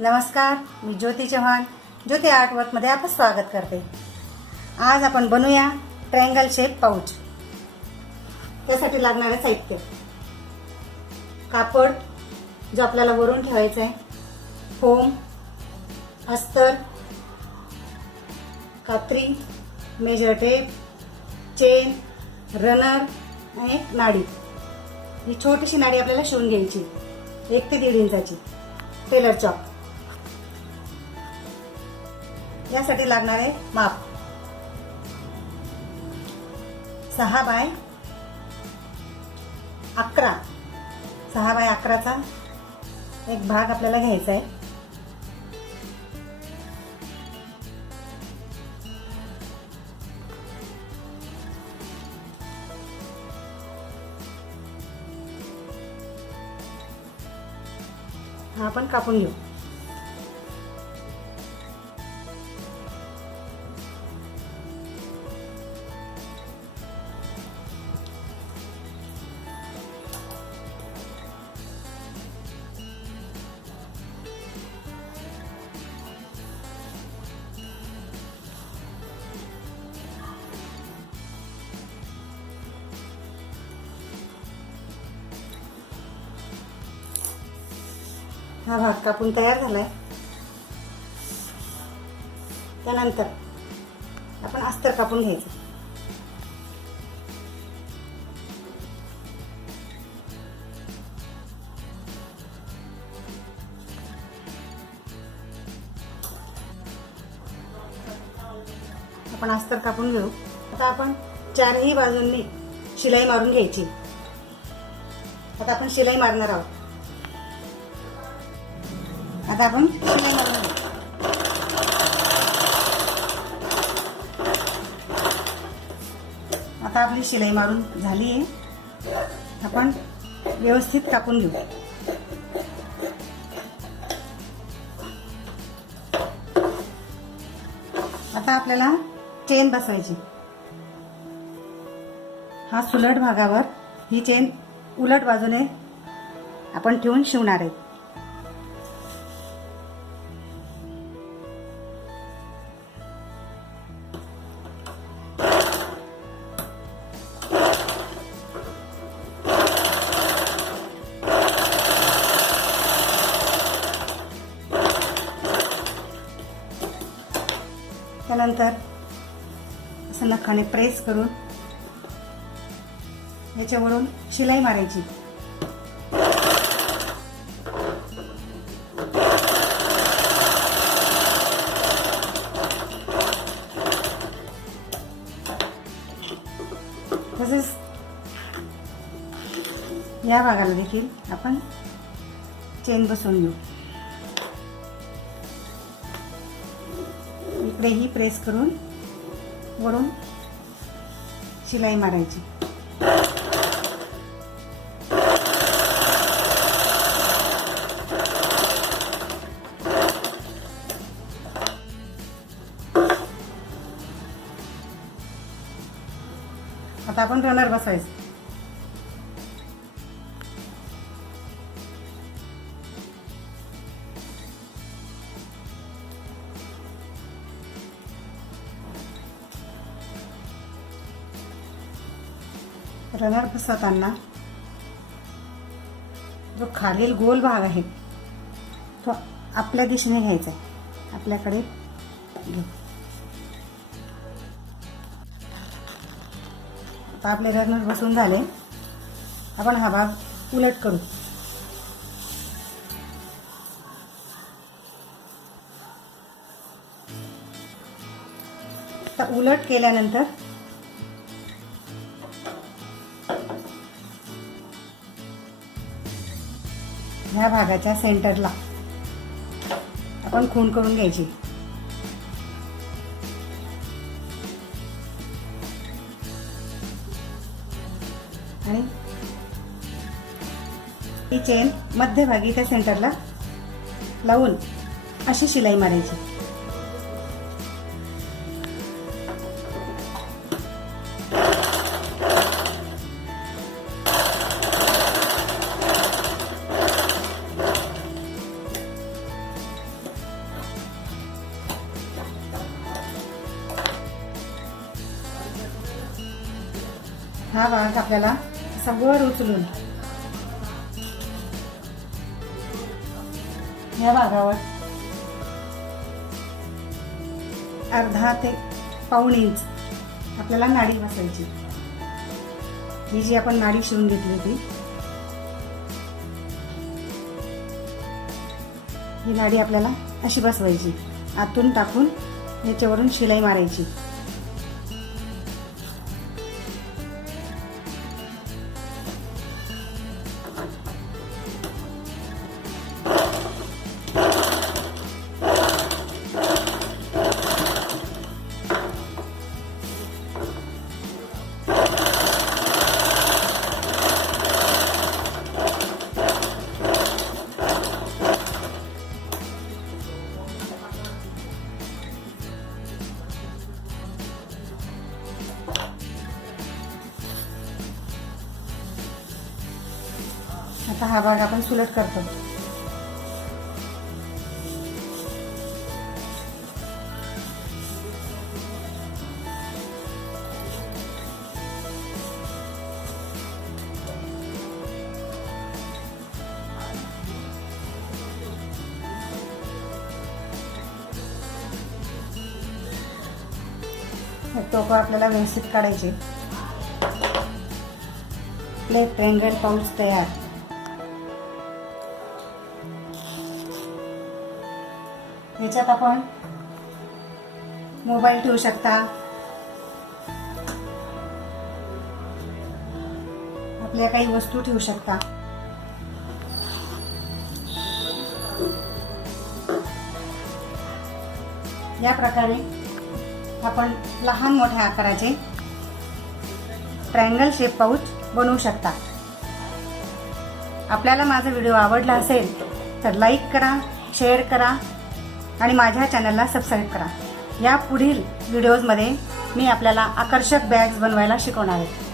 नमस्कार, मी ज्योती चव्हाण ज्योती आर्ट वर्कमध्ये आपलं स्वागत करते। आज आपण बनवूया ट्रायंगल शेप पाऊच। त्यासाठी लागणारे साहित्य: कापड जो आपल्याला वरून ठेवायचा आहे, फोम, अस्तर, कात्री, मेजर टेप, चेन, रनर आणि एक नाडी। ही छोटीशी नाडी आपल्याला शिवून घ्यायची, 1 ते 1.5 इंचाची, टेलर चॉक। यासाठी लागणारे माप 6 बाय 11, 6 बाय 11चा एक भाग आपल्याला घ्यायचा आहे। हा आपण कापून घेऊ। हा भाग कापून तयार झालाय। त्यानंतर आपण अस्तर कापून घ्यायचं। आपण अस्तर कापून घेऊ। आता आपण चारही बाजूंनी शिलाई मारून घ्यायची। आता आपण शिलाई मारणार आहोत। आता आपण शिलाई मारून घेऊ। आता आपली शिलाई मारून झाली आहे। आपण व्यवस्थित कापून घेऊ। आता आपल्याला चेन बसवायची। हा सुलट भागावर ही चेन उलट बाजूने आपण ठेवून शिवणार आहे। त्यानंतर असं नखाने प्रेस करून याच्यावरून शिलाई मारायची। तसेच या भागाला देखील आपण चेन बसवून घेऊ। इकडेही प्रेस करून वरून शिलाई मारायची। आता आपण रनर बसवायचं। रनर बसवताना जो खालील गोल भाग आहे तो आपल्या दिशेने घ्यायचा आहे, आपल्याकडे घेऊ। आता आपले रनर बसून झाले। आपण हा भाग उलट करू। आता उलट केल्यानंतर ह्या भागाच्या सेंटरला आपण खूण करून घ्यायची। आणि ही चेन मध्यभागी त्या सेंटरला लावून अशी शिलाई मारायची। हा भाग आपल्याला असा वर उचलून या भागावर अर्धा ते पाऊण इंच आपल्याला नाडी बसवायची. ही जी आपण नाडी शिवून घेतली होती ही नाडी आपल्याला अशी बसवायची. आतून टाकून याच्यावरून शिलाई मारायची. आता हा भाग आपण सुलट करतो. टोकं आपल्याला व्यवस्थित काढायचे. प्लेट ट्रायंगल पाऊच तयार. याच्यात आपण मोबाईल ठेवू शकता, आपल्या काही वस्तू ठेवू शकता. या प्रकारे आपण लहान मोठ्या आकाराचे ट्रायंगल शेप पाऊच बनवू शकता. आपल्याला माझा व्हिडिओ आवडला असेल तर लाईक करा, शेअर करा आणि माझ्या चॅनलला सबस्क्राईब करा. या पुढील व्हिडिओजमध्ये मी आपल्याला आकर्षक बॅग्स बनवायला शिकवणार आहे.